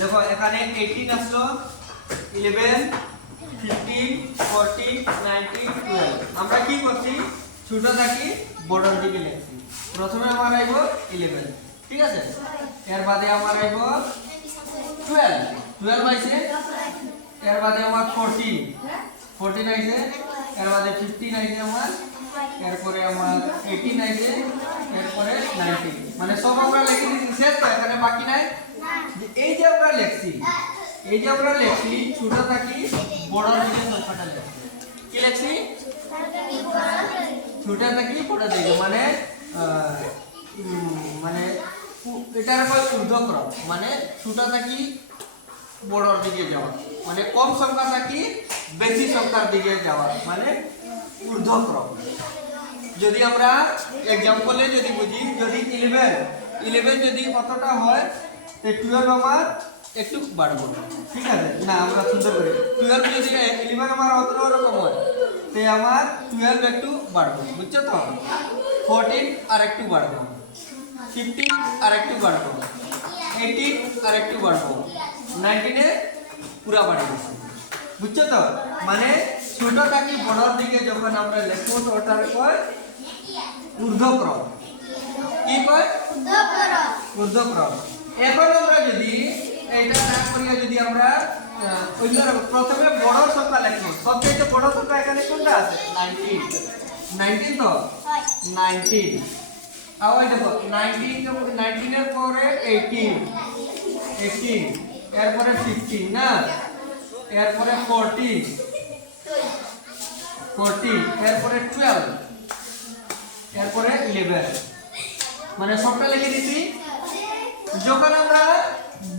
দেখো এখানে 18 আসলো, 11, 15, 14, 19, 12। আমরা কি করছি, ছোট থাকি বড়র দিকে লিখছি। প্রথমে আমার আইব 11, ঠিক আছে। এর বাদে আমার আইব 12, 12 আইছে। এর বাদে আমার 14, 14 আইছে। এর বাদে 15 আইছে আমার। এরপরে আমার 18 আইছে। এরপরে 19। মানে সব আমরা লিখে দিছি, শেষ তো, এখানে বাকি নাই। এই যে আমরা লিখছি, এই যে আমরা লিখছি ছোট থাকি বড় দিকে সংখ্যাটা লিখছি। কি লিখছি, ছোট থাকি বড় দিকে, মানে মানে এটার কয় ঊর্ধ্বক্রম, মানে ছোট থাকি বড়র দিকে যাওয়া, মানে কম সংখ্যা থাকি বেশি সংখ্যার দিকে যাওয়া, মানে ঊর্ধ্বক্রম। যদি আমরা এক্সাম্পলে যদি বুঝি, যদি 11 যদি কতটা হয়, তো 12 আমার একটু বাড়বো, ঠিক আছে না। আমরা সুন্দর করে 12 যদি 11 আমার অত রকম হয়, তো আমার 12 একটু বাড়বো, বুঝছো তো। 14 আর একটু বাড়বো, 15 আর একটু বাড়বো, 18 আর একটু বাড়বো, 19 এ পুরা বাড়ে গেছে, বুঝছো তো। মানে ছোট থাকি বড়র দিকে যখন আমরা লিখবো, তো ওটার কয় ঊর্ধ্বক্রম। কি কয়, ঊর্ধ্বক্রম। এখন আমরা যদি এটা না করিয়া যদি আমরা প্রথমে বড় সংখ্যা লিখবো, সবচেয়ে বড় সংখ্যা এখানে কোনটা আছে, 19, 19 তো 19। আবার দেখো 19 এর পরে 18, এরপরে 15 না, এরপরে 14, এরপরে 12, এরপরে 11। মানে সবটা লিখে দিছি। যখন আমরা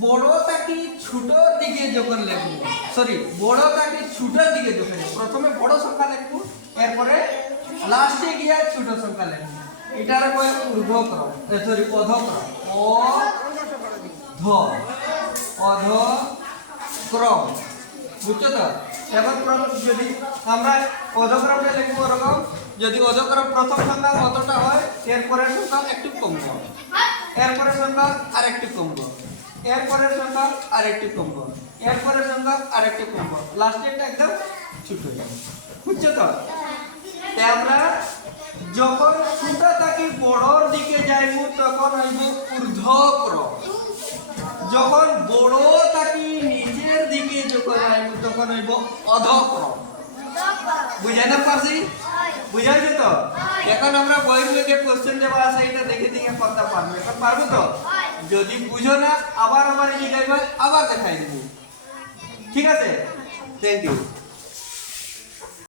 বড় থাকি ছোটর দিকে যখন লিখবো, সরি বড় থাকি ছোটর দিকে যখন, প্রথমে বড় সংখ্যা লিখবো, এরপরে লাস্টে গিয়ে ছোট সংখ্যা লিখবো। এটার কয় ঊর্ধ্বক্রম, সরি অধক্রম, অধক্রম, বুঝছো তো। এখন যদি আমরা অধক্রমটা লিখবো ওরকম, যদি অধক্রম প্রথম সংখ্যা কতটা হয়, এরপরের সংখ্যা একটু কমবো, এরপরের সংখ্যা আরেকটু কমবো, এরপরের সংখ্যা আরেকটু কমবো, এরপরের সংখ্যা আরেকটু কমবো, লাস্টেরটা একদম ছোট হয়ে যাবে, বুঝছো তো। তাই আমরা যখন ছোট থাকি বড়র দিকে যাইব, তখন হইব ঊর্ধ্বক্রম। যখন বড় থাকি নিচের দিকে যখন আইব, তখন হইব অধক্রম। বুঝাই না পারছি, বুঝাইছে তো। এখন আমরা বইয়ের মধ্যে কোশ্চেন দেওয়া আছে, এটা দেখে দেখে করতে পারবো। এখন পারবো তো। যদি বুঝো না, আবার আমার এই জায়গায় আবার দেখাই দিব, ঠিক আছে। Thank you.